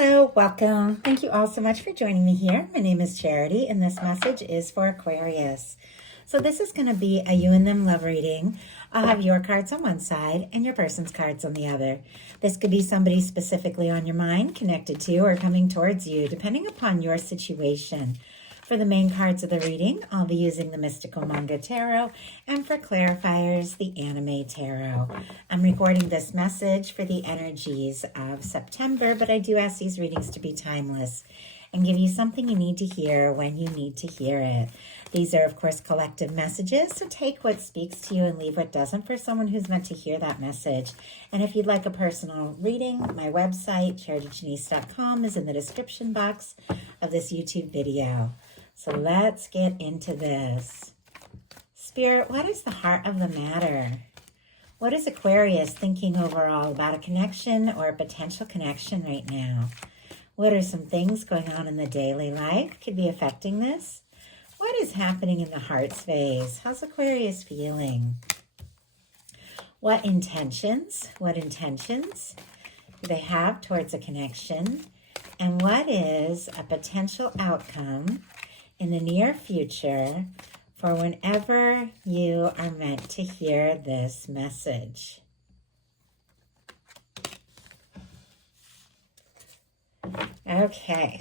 Hello, welcome. Thank you all so much for joining me here. My name is Charity, and this message is for Aquarius. So this is going to be a you and them love reading. I'll have your cards on one side and your person's cards on the other. This could be somebody specifically on your mind, connected to, or coming towards you, depending upon your situation. For the main cards of the reading, I'll be using the Mystical Manga Tarot, and for clarifiers, the Anime Tarot. I'm recording this message for the energies of September, but I do ask these readings to be timeless and give you something you need to hear when you need to hear it. These are, of course, collective messages, so take what speaks to you and leave what doesn't for someone who's meant to hear that message. And if you'd like a personal reading, my website, charityjanice.com, is in the description box of this YouTube video. So let's get into this. Spirit, what is the heart of the matter? What is Aquarius thinking overall about a connection or a potential connection right now? What are some things going on in the daily life could be affecting this? What is happening in the heart space? How's Aquarius feeling? What intentions do they have towards a connection? And what is a potential outcome in the near future for whenever you are meant to hear this message? Okay.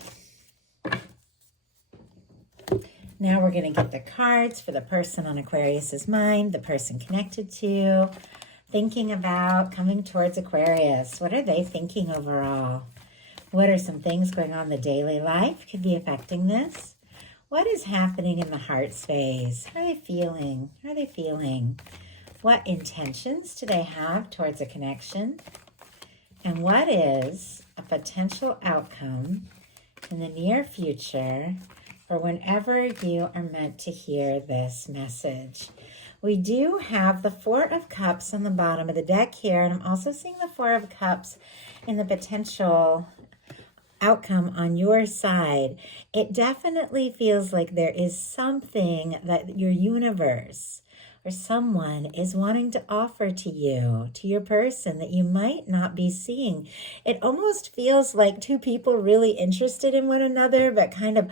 Now we're going to get the cards for the person on Aquarius's mind, the person connected to, thinking about, coming towards Aquarius. What are they thinking overall? What are some things going on in the daily life could be affecting this? What is happening in the heart space? How are they feeling? How are they feeling? What intentions do they have towards a connection? And what is a potential outcome in the near future for whenever you are meant to hear this message? We do have the Four of Cups on the bottom of the deck here, and I'm also seeing the Four of Cups in the potential outcome on your side. It definitely feels like there is something that your universe or someone is wanting to offer to you, to your person, that you might not be seeing. It almost feels like two people really interested in one another, but kind of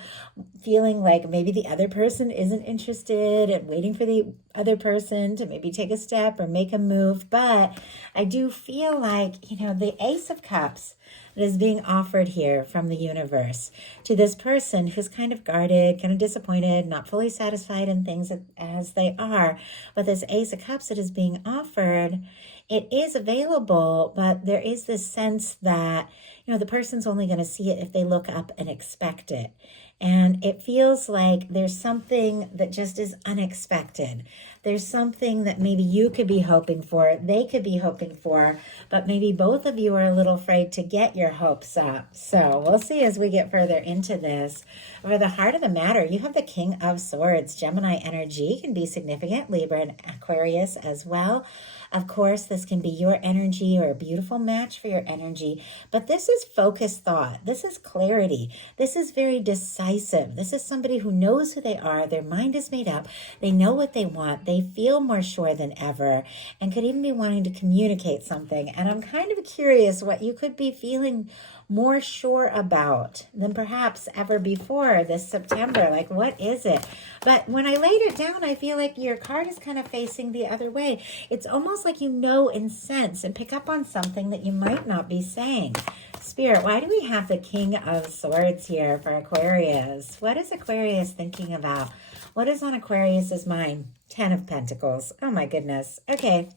feeling like maybe the other person isn't interested and waiting for the other person to maybe take a step or make a move. But I do feel like, the Ace of Cups that is being offered here from the universe to this person who's kind of guarded, kind of disappointed, not fully satisfied in things as they are. But this Ace of Cups that is being offered, it is available, but there is this sense that, the person's only going to see it if they look up and expect it. And it feels like there's something that just is unexpected. There's something that maybe you could be hoping for, they could be hoping for, but maybe both of you are a little afraid to get your hopes up. So we'll see as we get further into this. For the heart of the matter, you have the King of Swords. Gemini energy can be significant, Libra and Aquarius as well. Of course, this can be your energy or a beautiful match for your energy, but this is focused thought. This is clarity. This is very decisive. This is somebody who knows who they are. Their mind is made up. They know what they want. They feel more sure than ever and could even be wanting to communicate something. And I'm kind of curious what you could be feeling more sure about than perhaps ever before this September. Like, what is it? But when I laid it down, I feel like your card is kind of facing the other way. It's almost like and sense and pick up on something that you might not be saying. Spirit, why do we have the King of Swords here for Aquarius? What is Aquarius thinking about? What is on Aquarius's mind? 10 of Pentacles. Oh my goodness. Okay.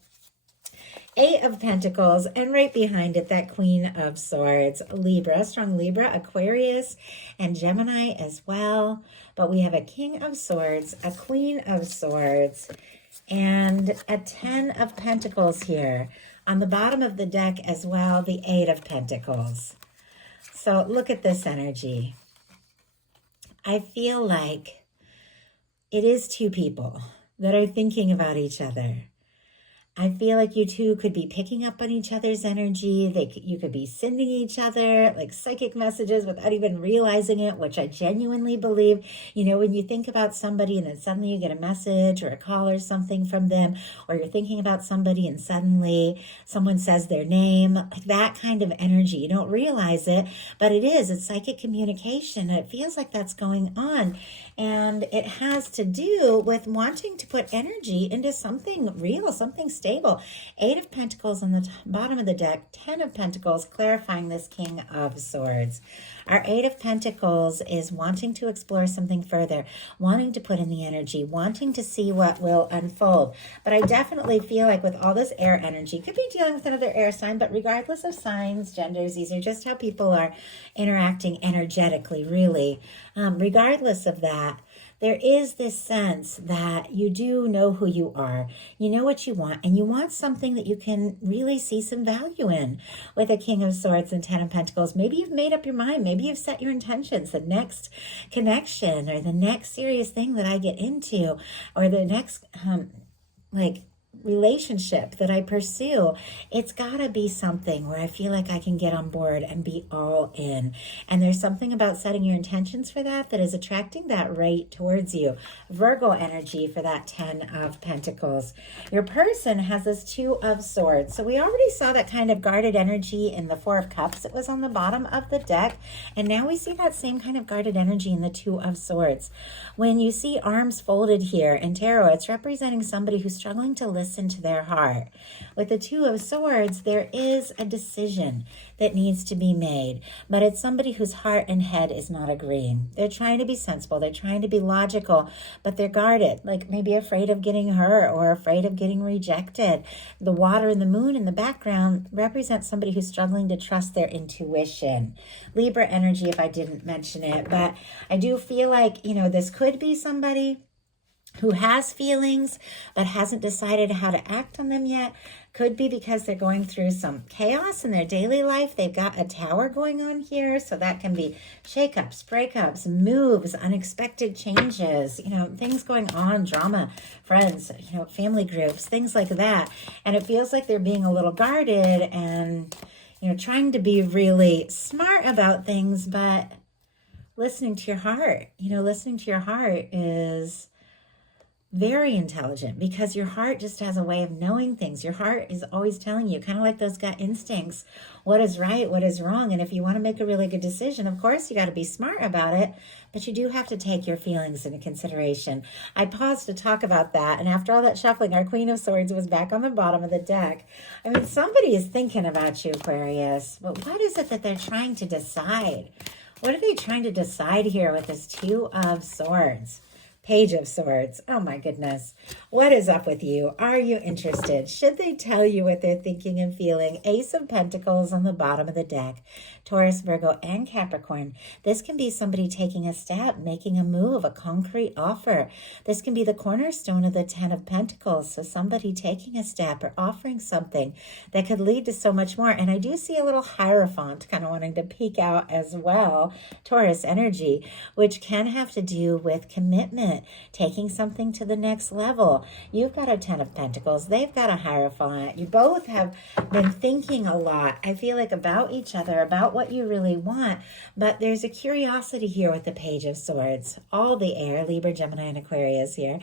8 of Pentacles, and right behind it, that Queen of Swords. Libra, strong Libra, Aquarius, and Gemini as well. But we have a King of Swords, a Queen of Swords, and a 10 of Pentacles here. On the bottom of the deck as well, the 8 of Pentacles. So look at this energy. I feel like it is two people that are thinking about each other. I feel like you two could be picking up on each other's energy. You could be sending each other like psychic messages without even realizing it, which I genuinely believe. You know, when you think about somebody and then suddenly you get a message or a call or something from them, or you're thinking about somebody and suddenly someone says their name, like that kind of energy. You don't realize it, but it is. It's psychic communication. It feels like that's going on. And it has to do with wanting to put energy into something real, something stable. 8 of Pentacles on the bottom of the deck, 10 of Pentacles, clarifying this King of Swords. Our 8 of Pentacles is wanting to explore something further, wanting to put in the energy, wanting to see what will unfold. But I definitely feel like with all this air energy, could be dealing with another air sign, but regardless of signs, genders, these are just how people are interacting energetically, really. Regardless of that, there is this sense that you do know who you are, you know what you want, and you want something that you can really see some value in. With a King of Swords and 10 of Pentacles, maybe you've made up your mind, maybe you've set your intentions, the next connection or the next serious thing that I get into, or the next relationship that I pursue, it's gotta be something where I feel like I can get on board and be all in. And there's something about setting your intentions for that is attracting that right towards you. Virgo energy for that 10 of Pentacles. Your person has this 2 of Swords. So we already saw that kind of guarded energy in the 4 of Cups. It was on the bottom of the deck. And now we see that same kind of guarded energy in the 2 of Swords. When you see arms folded here in tarot, it's representing somebody who's struggling to listen to their heart. With the 2 of Swords, there is a decision that needs to be made, but it's somebody whose heart and head is not agreeing. They're trying to be sensible, they're trying to be logical, but they're guarded, like maybe afraid of getting hurt or afraid of getting rejected. The water and the moon in the background represent somebody who's struggling to trust their intuition. Libra energy, if I didn't mention it, but I do feel like, you know, this could be somebody who has feelings but hasn't decided how to act on them yet. Could be because they're going through some chaos in their daily life. They've got a tower going on here, so that can be shakeups, breakups, moves, unexpected changes, you know, things going on, drama, friends, you know, family groups, things like that. And it feels like they're being a little guarded and, you know, trying to be really smart about things, but listening to your heart. You know, listening to your heart is very intelligent because your heart just has a way of knowing things. Your heart is always telling you, kind of like those gut instincts, what is right, what is wrong. And if you want to make a really good decision, of course, you got to be smart about it, but you do have to take your feelings into consideration. I paused to talk about that. And after all that shuffling, our Queen of Swords was back on the bottom of the deck. I mean, somebody is thinking about you, Aquarius, but what is it that they're trying to decide? What are they trying to decide here with this 2 of Swords? Page of Swords. Oh my goodness. What is up with you? Are you interested? Should they tell you what they're thinking and feeling? Ace of Pentacles on the bottom of the deck. Taurus, Virgo, and Capricorn. This can be somebody taking a step, making a move, a concrete offer. This can be the cornerstone of the 10 of Pentacles. So somebody taking a step or offering something that could lead to so much more. And I do see a little Hierophant kind of wanting to peek out as well. Taurus energy, which can have to do with commitment, taking something to the next level. You've got a 10 of Pentacles. They've got a Hierophant. You both have been thinking a lot, I feel like, about each other, about what you really want. But there's a curiosity here with the Page of Swords. All the air, Libra, Gemini, and Aquarius here.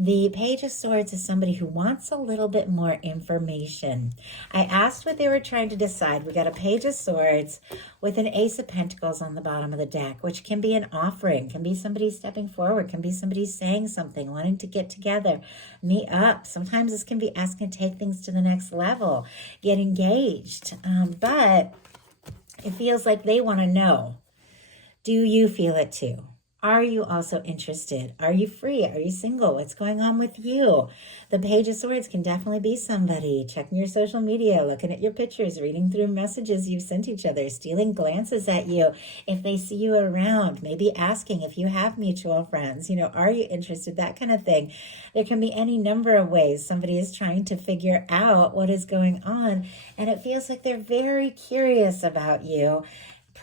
The Page of Swords is somebody who wants a little bit more information. I asked what they were trying to decide. We got a Page of Swords with an Ace of Pentacles on the bottom of the deck, which can be an offering, can be somebody stepping forward, can be somebody saying something, wanting to get together, meet up. Sometimes this can be asking to take things to the next level, get engaged. But it feels like they want to know, do you feel it too? Are you also interested? Are you free? Are you single? What's going on with you? The Page of Swords can definitely be somebody checking your social media, looking at your pictures, reading through messages you've sent each other, stealing glances at you if they see you around, maybe asking if you have mutual friends, you know, are you interested? That kind of thing. There can be any number of ways somebody is trying to figure out what is going on, and it feels like they're very curious about you.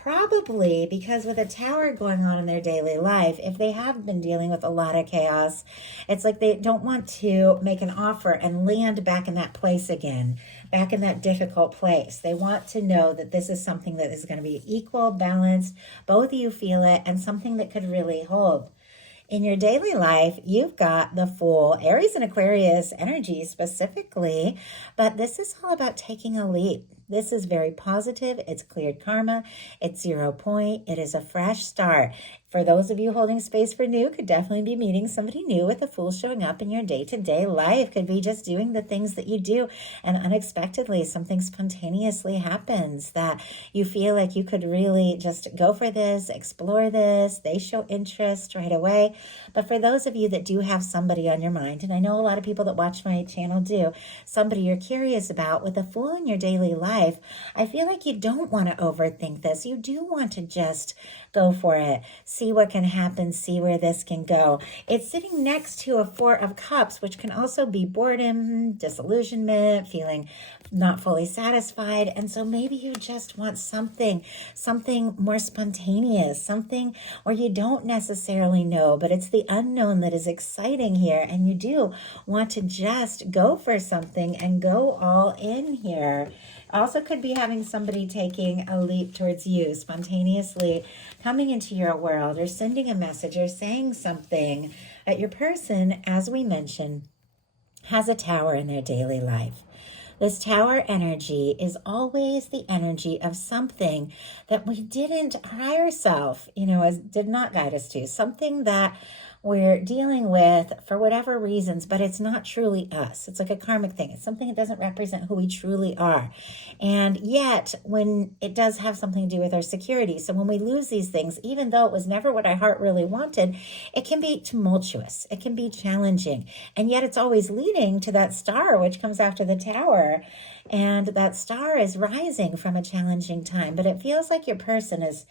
probably because with a Tower going on in their daily life, if they have been dealing with a lot of chaos, it's like they don't want to make an offer and land back in that place again, back in that difficult place. They want to know that this is something that is going to be equal, balanced, both of you feel it, and something that could really hold. In your daily life, you've got the Fool, Aries and Aquarius energy specifically, but this is all about taking a leap. This is very positive. It's cleared karma. It's 0 point. It is a fresh start. For those of you holding space for new, could definitely be meeting somebody new with the Fool showing up in your day-to-day life. Could be just doing the things that you do, and unexpectedly something spontaneously happens that you feel like you could really just go for this, explore this. They show interest right away. But for those of you that do have somebody on your mind, and I know a lot of people that watch my channel do, somebody you're curious about with the Fool in your daily life, I feel like you don't want to overthink this. You do want to just go for it. See what can happen, see where this can go. It's sitting next to a 4 of Cups, which can also be boredom, disillusionment, feeling not fully satisfied. And so maybe you just want something more spontaneous, something where you don't necessarily know, but it's the unknown that is exciting here. And you do want to just go for something and go all in here. Also could be having somebody taking a leap towards you, spontaneously coming into your world or sending a message or saying something. Your person, as we mentioned, has a Tower in their daily life. This Tower energy is always the energy of something that we didn't, our higher self, did not guide us to, something that we're dealing with for whatever reasons, but it's not truly us. It's like a karmic thing. It's something that doesn't represent who we truly are. And yet, when it does have something to do with our security, so when we lose these things, even though it was never what our heart really wanted, it can be tumultuous. It can be challenging. And yet it's always leading to that star, which comes after the Tower. And that star is rising from a challenging time. But it feels like your person is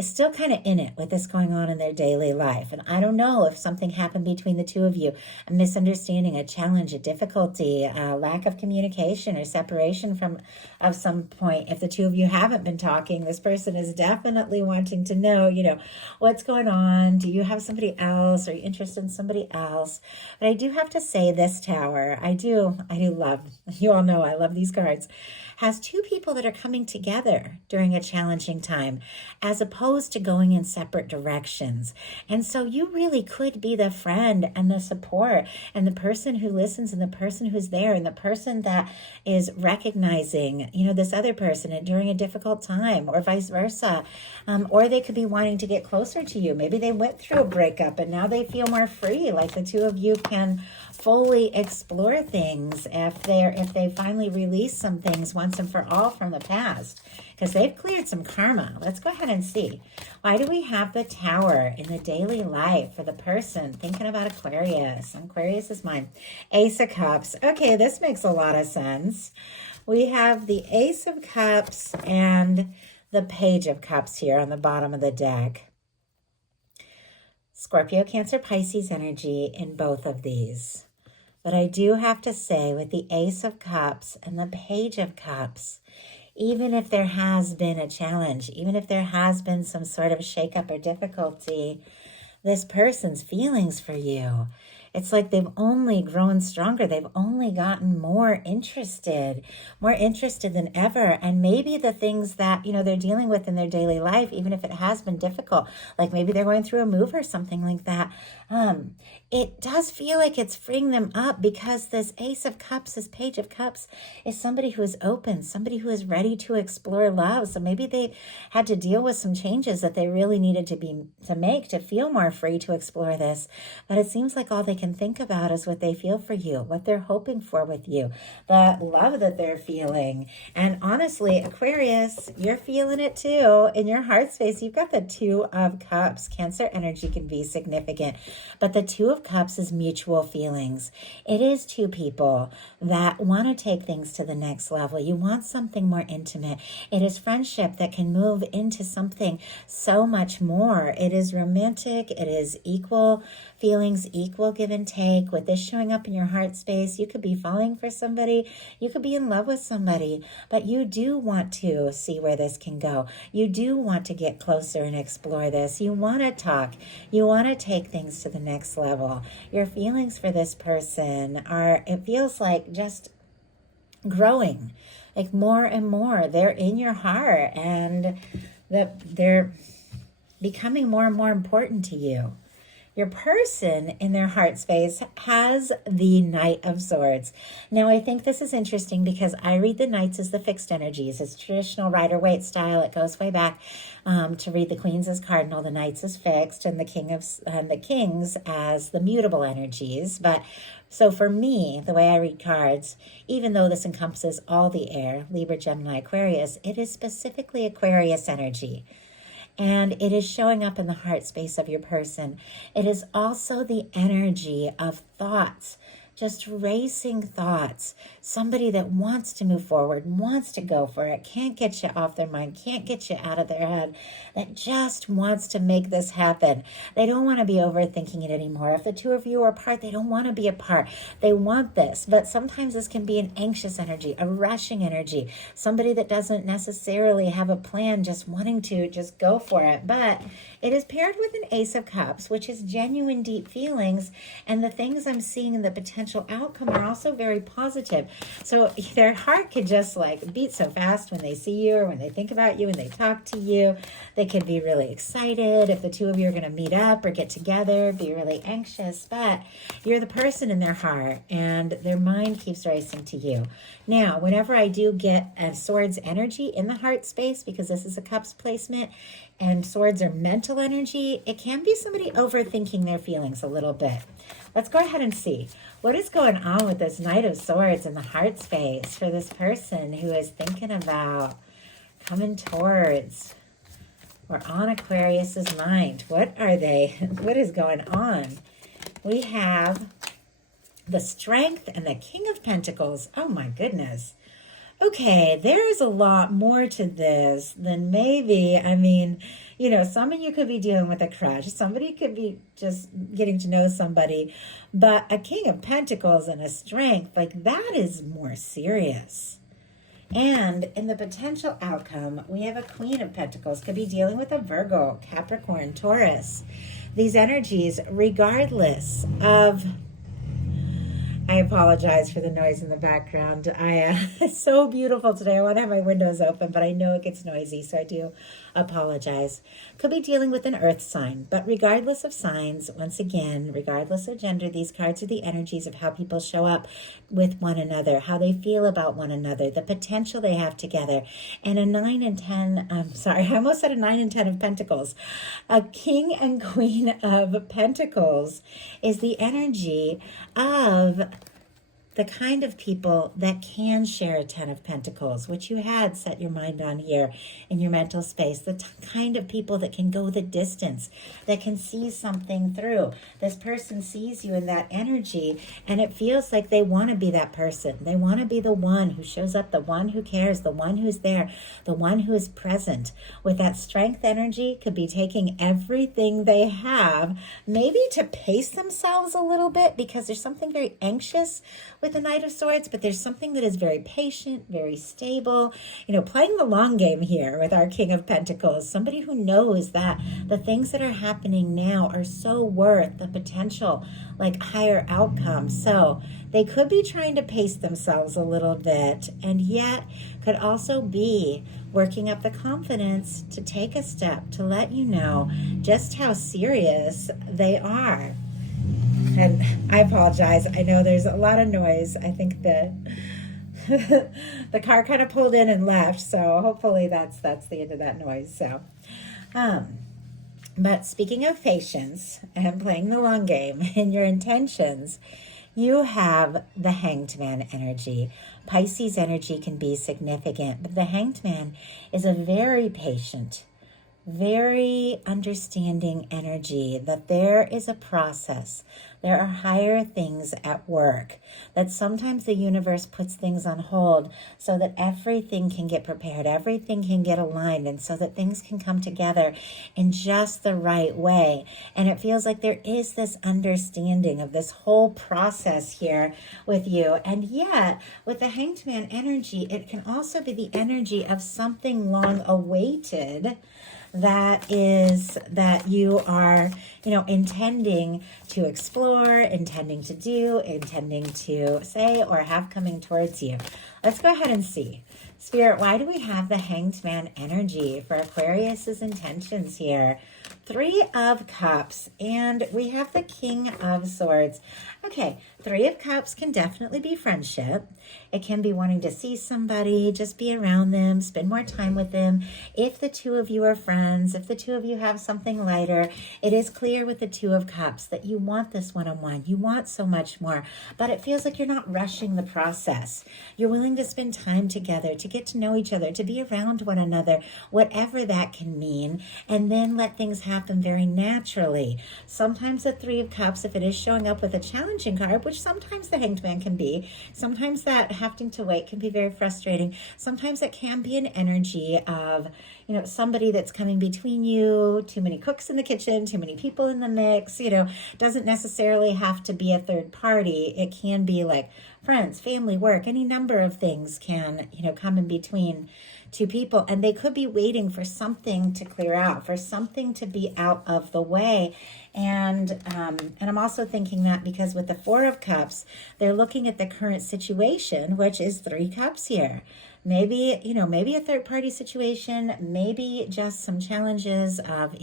still kind of in it with this going on in their daily life. And I don't know if something happened between the two of you, a misunderstanding, a challenge, a difficulty, a lack of communication or separation of some point. If the two of you haven't been talking, this person is definitely wanting to know, what's going on? Do you have somebody else? Are you interested in somebody else? But I do have to say this Tower, I do love, you all know I love these cards, has two people that are coming together during a challenging time, as opposed to going in separate directions. And so you really could be the friend and the support and the person who listens and the person who's there and the person that is recognizing, this other person during a difficult time, or vice versa. Or they could be wanting to get closer to you. Maybe they went through a breakup and now they feel more free, like the two of you can fully explore things if they finally release some things once and for all from the past, because they've cleared some karma. Let's go ahead and see. Why do we have the Tower in the daily life for the person thinking about Aquarius? Aquarius is mine. Ace of Cups. Okay, this makes a lot of sense. We have the Ace of Cups and the Page of Cups here on the bottom of the deck. Scorpio, Cancer, Pisces energy in both of these. But I do have to say, with the Ace of Cups and the Page of Cups, even if there has been a challenge, even if there has been some sort of shakeup or difficulty, this person's feelings for you, it's like they've only grown stronger. They've only gotten more interested than ever. And maybe the things that, they're dealing with in their daily life, even if it has been difficult, like maybe they're going through a move or something like that, it does feel like it's freeing them up, because this Ace of Cups, this Page of Cups is somebody who is open, somebody who is ready to explore love. So maybe they had to deal with some changes that they really needed to make to feel more free to explore this. But it seems like all they can think about is what they feel for you, what they're hoping for with you, the love that they're feeling. And honestly, Aquarius, you're feeling it too. In your heart space, you've got the Two of Cups. Cancer energy can be significant, but the Two of Cups is mutual feelings. It is two people that want to take things to the next level. You want something more intimate. It is friendship that can move into something so much more. It is romantic. It is equal feelings, equal give and take. With this showing up in your heart space, you could be falling for somebody, you could be in love with somebody, but you do want to see where this can go. You do want to get closer and explore this. You want to talk. You want to take things to the next level. Your feelings for this person are, it feels like, just growing, like more and more. They're in your heart, and they're becoming more and more important to you. Your person in their heart space has the Knight of Swords. Now, I think this is interesting because I read the Knights as the fixed energies. It's traditional Rider-Waite style. It goes way back to read the Queens as cardinal, the Knights as fixed, and the Kings as the mutable energies. But so for me, the way I read cards, even though this encompasses all the air, Libra, Gemini, Aquarius, it is specifically Aquarius energy. And it is showing up in the heart space of your person. It is also the energy of thoughts, just racing thoughts. Somebody that wants to move forward, wants to go for it, can't get you off their mind, can't get you out of their head, that just wants to make this happen. They don't want to be overthinking it anymore. If the two of you are apart, they don't want to be apart. They want this, but sometimes this can be an anxious energy, a rushing energy, somebody that doesn't necessarily have a plan, just wanting to just go for it. But it is paired with an Ace of Cups, which is genuine, deep feelings, and the things I'm seeing in the potential outcome are also very positive. So their heart could just like beat so fast when they see you or when they think about you and they talk to you. They could be really excited if the two of you are going to meet up or get together, be really anxious, but you're the person in their heart and their mind keeps racing to you. Now, whenever I do get a Swords energy in the heart space, because this is a Cups placement and Swords are mental energy, it can be somebody overthinking their feelings a little bit. Let's go ahead and see what is going on with this Knight of Swords in the heart space for this person who is thinking about coming towards or on Aquarius's mind. What are they? What is going on? We have the Strength and the King of Pentacles. Oh my goodness. Okay, there is a lot more to this than maybe, I mean, you know, some of you could be dealing with a crush. Somebody could be just getting to know somebody. But a King of Pentacles and a Strength, like that is more serious. And in the potential outcome, we have a Queen of Pentacles. Could be dealing with a Virgo, Capricorn, Taurus. These energies, regardless of... I apologize for the noise in the background. It's so beautiful today. I want to have my windows open, but I know it gets noisy, so I do apologize. Could be dealing with an earth sign, but regardless of signs, once again, regardless of gender, these cards are the energies of how people show up with one another, how they feel about one another, the potential they have together. And a 9 and 10, I almost said a 9 and 10 of Pentacles. A King and Queen of Pentacles is the energy of the kind of people that can share a 10 of Pentacles, which you had set your mind on here in your mental space. The kind of people that can go the distance, that can see something through. This person sees you in that energy, and it feels like they want to be that person. They want to be the one who shows up, the one who cares, the one who's there, the one who is present. With that Strength energy, could be taking everything they have, maybe to pace themselves a little bit, because there's something very anxious with the Knight of Swords, but there's something that is very patient, very stable, you know, playing the long game here with our King of Pentacles, somebody who knows that the things that are happening now are so worth the potential, like higher outcome. So they could be trying to pace themselves a little bit, and yet could also be working up the confidence to take a step to let you know just how serious they are. And I apologize. I know there's a lot of noise. I think the the car kind of pulled in and left, so hopefully that's the end of that noise. So, but speaking of patience and playing the long game and your intentions, you have the Hanged Man energy. Pisces energy can be significant, but the Hanged Man is a very patient, very understanding energy, that there is a process There are higher things at work, that sometimes the universe puts things on hold so that everything can get prepared, everything can get aligned, and so that things can come together in just the right way. And it feels like there is this understanding of this whole process here with you. And yet, with the Hanged Man energy, it can also be the energy of something long awaited that you are, intending to explore, intending to do, intending to say, or have coming towards you. Let's go ahead and see. Spirit, why do we have the Hanged Man energy for Aquarius's intentions here? 3 of Cups, and we have the King of Swords. Okay, 3 of Cups can definitely be friendship. It can be wanting to see somebody, just be around them, spend more time with them. If the 2 of you are friends, if the 2 of you have something lighter, it is clear with the 2 of Cups that you want this one-on-one. You want so much more, but it feels like you're not rushing the process. You're willing to spend time together, to get to know each other, to be around one another, whatever that can mean, and then let things happen very naturally. Sometimes the 3 of Cups, if it is showing up with a challenging card, which sometimes the Hanged Man can be, sometimes that having to wait can be very frustrating. Sometimes it can be an energy of, somebody that's coming between you, too many cooks in the kitchen, too many people in the mix, doesn't necessarily have to be a third party. It can be like friends, family, work, any number of things can, come in between 2 people, and they could be waiting for something to clear out, for something to be out of the way. And I'm also thinking that because with the 4 of Cups, they're looking at the current situation, which is 3 Cups here. Maybe, maybe a third party situation, maybe just some challenges of,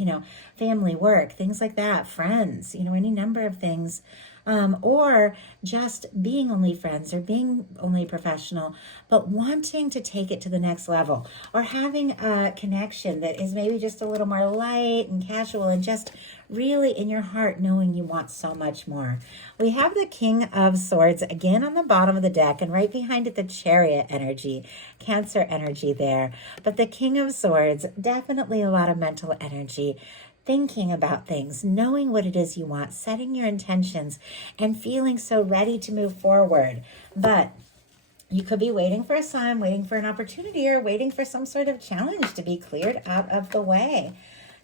family, work, things like that, friends, any number of things. Or just being only friends or being only professional, but wanting to take it to the next level, or having a connection that is maybe just a little more light and casual and just really in your heart knowing you want so much more. We have the King of Swords again on the bottom of the deck, and right behind it the Chariot energy, Cancer energy there. But the King of Swords, definitely a lot of mental energy, thinking about things, knowing what it is you want, setting your intentions, and feeling so ready to move forward. But you could be waiting for a sign, waiting for an opportunity, or waiting for some sort of challenge to be cleared out of the way.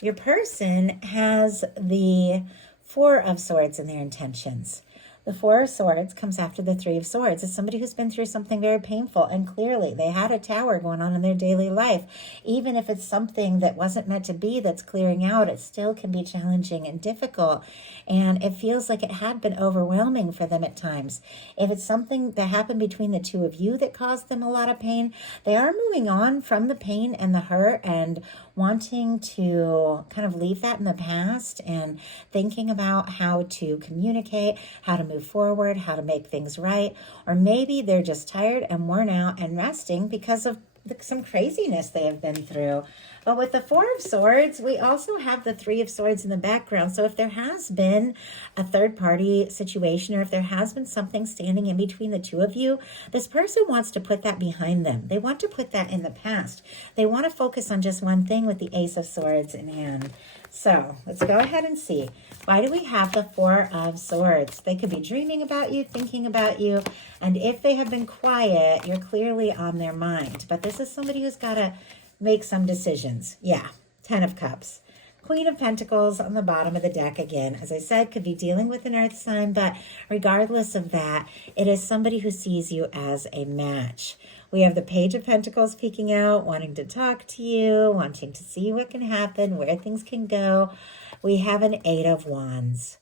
Your person has the 4 of Swords in their intentions. The 4 of Swords comes after the 3 of Swords. It's somebody who's been through something very painful, and clearly they had a tower going on in their daily life. Even if it's something that wasn't meant to be that's clearing out, it still can be challenging and difficult, and it feels like it had been overwhelming for them at times. If it's something that happened between the 2 of you that caused them a lot of pain, they are moving on from the pain and the hurt and wanting to kind of leave that in the past and thinking about how to communicate, how to move forward, how to make things right. Or maybe they're just tired and worn out and resting because of some craziness they have been through. But with the 4 of Swords, we also have the 3 of Swords in the background. So if there has been a third party situation, or if there has been something standing in between the 2 of you, this person wants to put that behind them. They want to put that in the past. They want to focus on just one thing with the Ace of Swords in hand. So let's go ahead and see. Why do we have the 4 of Swords? They could be dreaming about you, thinking about you, and if they have been quiet, you're clearly on their mind. But this is somebody who's got to make some decisions. Yeah, 10 of Cups. Queen of Pentacles on the bottom of the deck again. As I said, could be dealing with an earth sign, but regardless of that, it is somebody who sees you as a match. We have the Page of Pentacles peeking out, wanting to talk to you, wanting to see what can happen, where things can go. We have an 8 of Wands.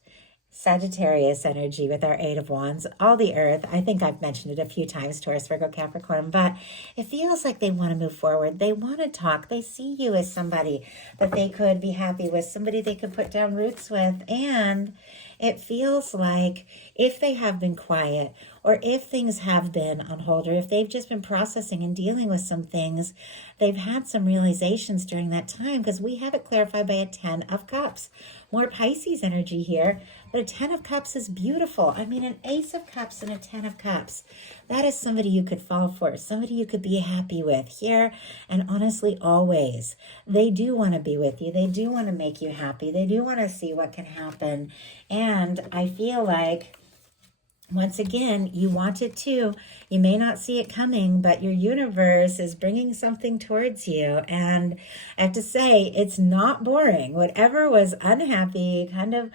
Sagittarius energy with our 8 of Wands, all the earth. I think I've mentioned it a few times, Taurus, Virgo, Capricorn, but it feels like they want to move forward. They want to talk. They see you as somebody that they could be happy with, somebody they could put down roots with. And it feels like if they have been quiet, or if things have been on hold, or if they've just been processing and dealing with some things, they've had some realizations during that time, because we have it clarified by a 10 of Cups. More Pisces energy here, but a 10 of Cups is beautiful. I mean, an Ace of Cups and a 10 of Cups. That is somebody you could fall for, somebody you could be happy with here, and honestly, always. They do want to be with you. They do want to make you happy. They do want to see what can happen. And And I feel like, once again, you want it too. You may not see it coming, but your universe is bringing something towards you. And I have to say, it's not boring. Whatever was unhappy, kind of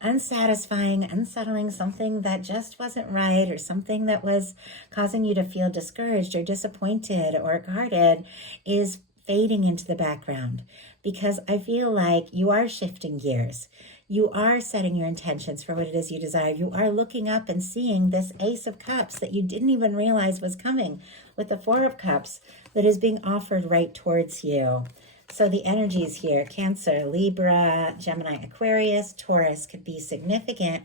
unsatisfying, unsettling, something that just wasn't right, or something that was causing you to feel discouraged or disappointed or guarded, is fading into the background, because I feel like you are shifting gears. You are setting your intentions for what it is you desire. You are looking up and seeing this Ace of Cups that you didn't even realize was coming, with the Four of Cups that is being offered right towards you. So the energies here, Cancer, Libra, Gemini, Aquarius, Taurus, could be significant,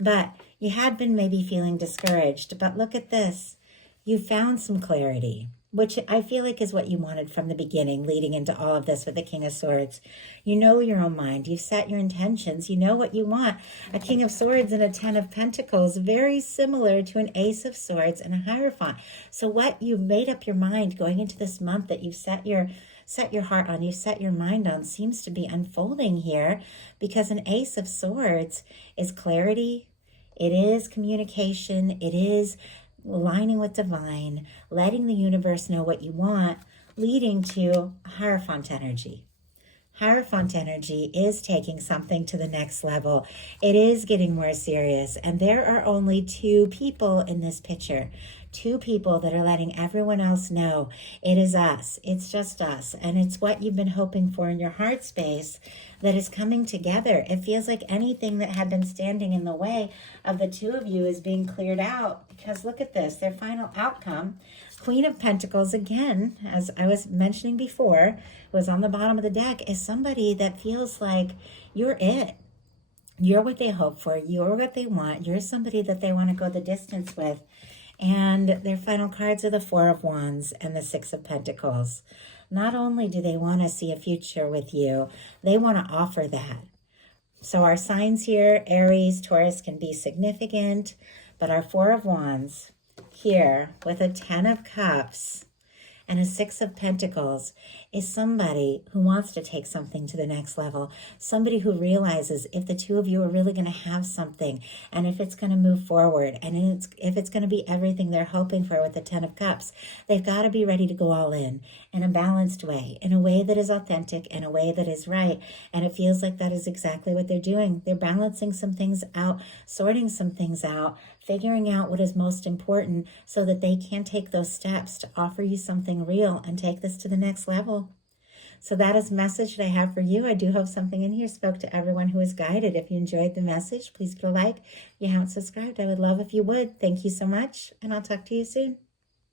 but you had been maybe feeling discouraged. But look at this. You found some clarity, which I feel like is what you wanted from the beginning, leading into all of this with the King of Swords. You know your own mind. You've set your intentions. You know what you want. A King of Swords and a Ten of Pentacles, very similar to an Ace of Swords and a Hierophant. So what you've made up your mind going into this month that you've set your heart on, you set your mind on, seems to be unfolding here, because an Ace of Swords is clarity. It is communication. It is aligning with divine, letting the universe know what you want, leading to Hierophant energy. Hierophant energy is taking something to the next level. It is getting more serious. And there are only two people in this picture. Two people that are letting everyone else know it is us. It's just us. And it's what you've been hoping for in your heart space that is coming together. It feels like anything that had been standing in the way of the two of you is being cleared out, because look at this, their final outcome. Queen of Pentacles, again, as I was mentioning before, was on the bottom of the deck, is somebody that feels like you're it. You're what they hope for. You're what they want. You're somebody that they want to go the distance with. And their final cards are the Four of Wands and the Six of Pentacles. Not only do they want to see a future with you, they want to offer that. So our signs here, Aries, Taurus, can be significant, but our Four of Wands here with a Ten of Cups and a Six of Pentacles is somebody who wants to take something to the next level. Somebody who realizes if the two of you are really going to have something, and if it's going to move forward, and if it's going to be everything they're hoping for with the Ten of Cups, they've got to be ready to go all in a balanced way, in a way that is authentic, in a way that is right. And it feels like that is exactly what they're doing. They're balancing some things out, sorting some things out, figuring out what is most important so that they can take those steps to offer you something real and take this to the next level. So that is the message that I have for you. I do hope something in here spoke to everyone who was guided. If you enjoyed the message, please give a like. If you haven't subscribed, I would love if you would. Thank you so much, and I'll talk to you soon.